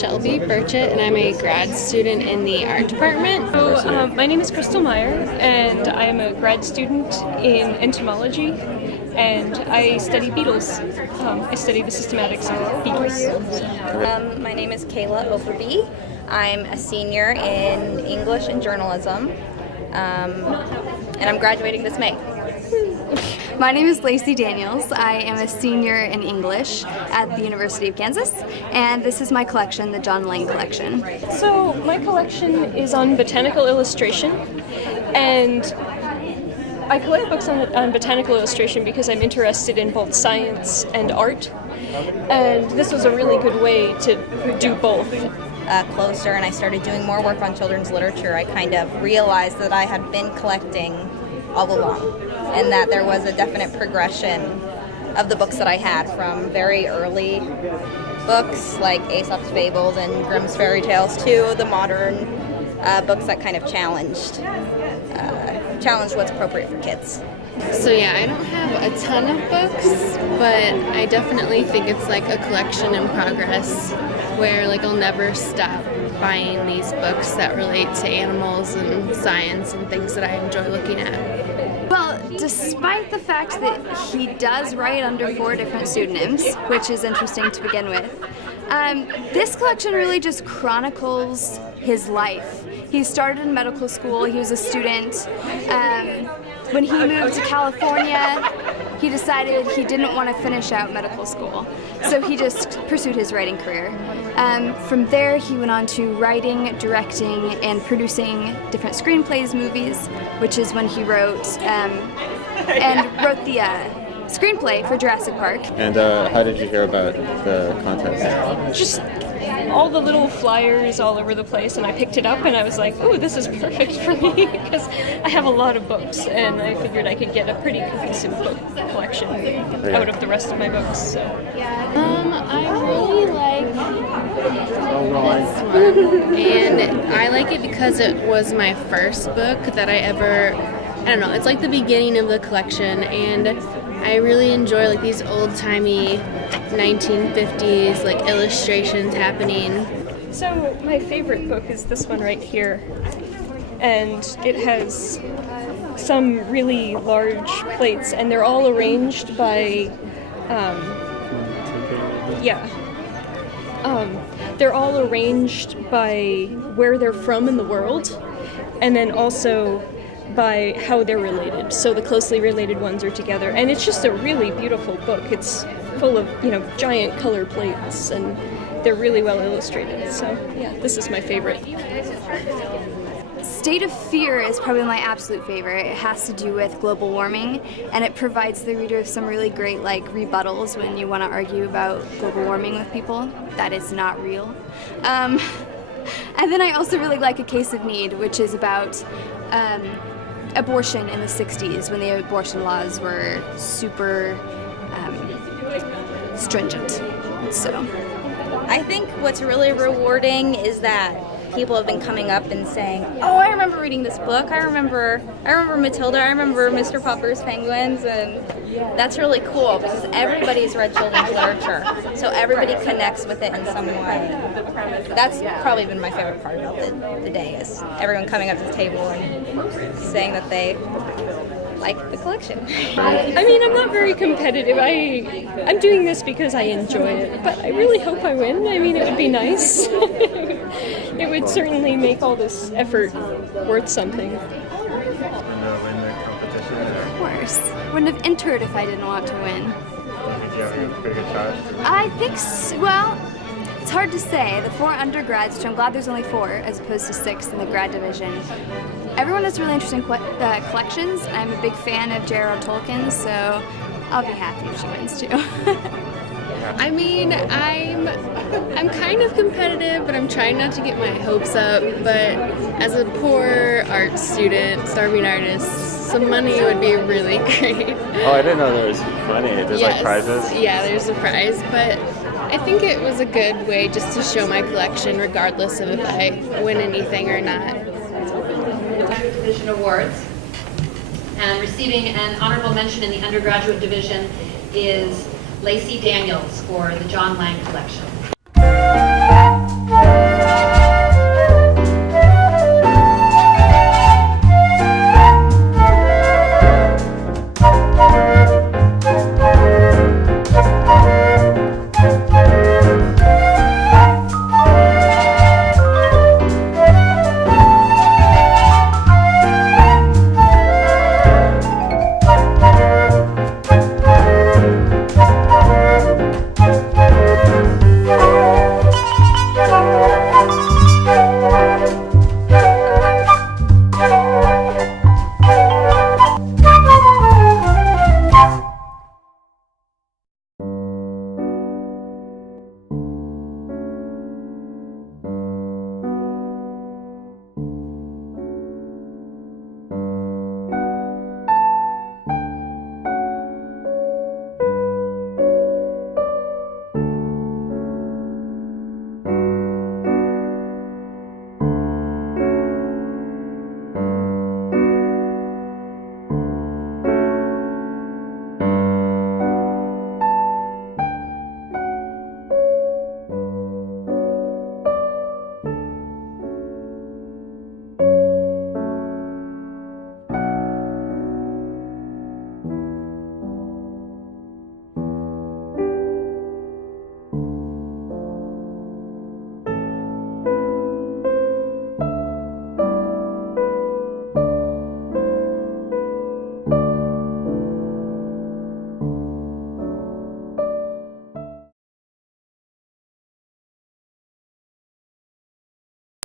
Shelby Birchett, and I'm a grad student in the art department. So, my name is Chrystal Meyer, and I am a grad student in entomology, and I study beetles. I study the systematics of beetles. My name is Kayla Overbie. I'm a senior in English and journalism, and I'm graduating this May. My name is Lacy Daniels. I am a senior in English at the University of Kansas, and this is my collection, the John Lang collection. So my collection is on botanical illustration, and I collect books on botanical illustration because I'm interested in both science and art, and this was a really good way to do both. Closer, and I started doing more work on children's literature, I kind of realized that I had been collecting all along, and that there was a definite progression of the books that I had, from very early books like Aesop's Fables and Grimm's Fairy Tales to the modern books that kind of challenged what's appropriate for kids. So yeah, I don't have a ton of books, but I definitely think it's like a collection in progress where like I'll never stop buying these books that relate to animals and science and things that I enjoy looking at. Well, despite the fact that he does write under 4 different pseudonyms, which is interesting to begin with, this collection really just chronicles his life. He started in medical school, he was a student. When he moved to California, he decided he didn't want to finish out medical school, so he just pursued his writing career. From there, he went on to writing, directing, and producing different screenplays, movies, which is when he wrote the screenplay for Jurassic Park. And how did you hear about the contest? Just all the little flyers all over the place, and I picked it up and I was like, oh, this is perfect for me, because I have a lot of books and I figured I could get a pretty cohesive book collection out of the rest of my books. So. I really like this one, and I like it because it was my first book that I ever, I don't know, it's like the beginning of the collection, and I really enjoy like these old-timey 1950s like illustrations happening. So my favorite book is this one right here, and it has some really large plates, and they're all arranged by they're all arranged by where they're from in the world, and then also by how they're related. So the closely related ones are together, and it's just a really beautiful book. It's full of, giant color plates, and they're really well illustrated. So yeah, this is my favorite. State of Fear is probably my absolute favorite. It has to do with global warming, and it provides the reader with some really great rebuttals when you want to argue about global warming with people. That is not real. And then I also really like A Case of Need, which is about abortion in the 60s, when the abortion laws were super stringent. So I think what's really rewarding is that people have been coming up and saying, oh, I remember reading this book, I remember Matilda, I remember Mr. Popper's Penguins, and that's really cool because everybody's read children's literature, so everybody connects with it in some way. That's probably been my favorite part about the day, is everyone coming up to the table and saying that they like the collection. I mean, I'm not very competitive. I'm doing this because I enjoy it, but I really hope I win. I mean, it would be nice. It would certainly make all this effort worth something. Of course. Wouldn't have entered if I didn't want to win. Did you have a pretty good shot? I think well, It's hard to say. The 4 undergrads, which I'm glad there's only 4 as opposed to 6 in the grad division. Everyone has really interesting collections. I'm a big fan of J.R.R. Tolkien, so I'll be happy if she wins too. I mean, I'm kind of competitive, but I'm trying not to get my hopes up. But as a poor art student, starving artist, some money would be really great. Oh, I didn't know there was money. There's like prizes? Yeah, there's a prize, but I think it was a good way just to show my collection regardless of if I win anything or not. Division awards. And receiving an honorable mention in the undergraduate division is Lacy Daniels for the John Lang collection.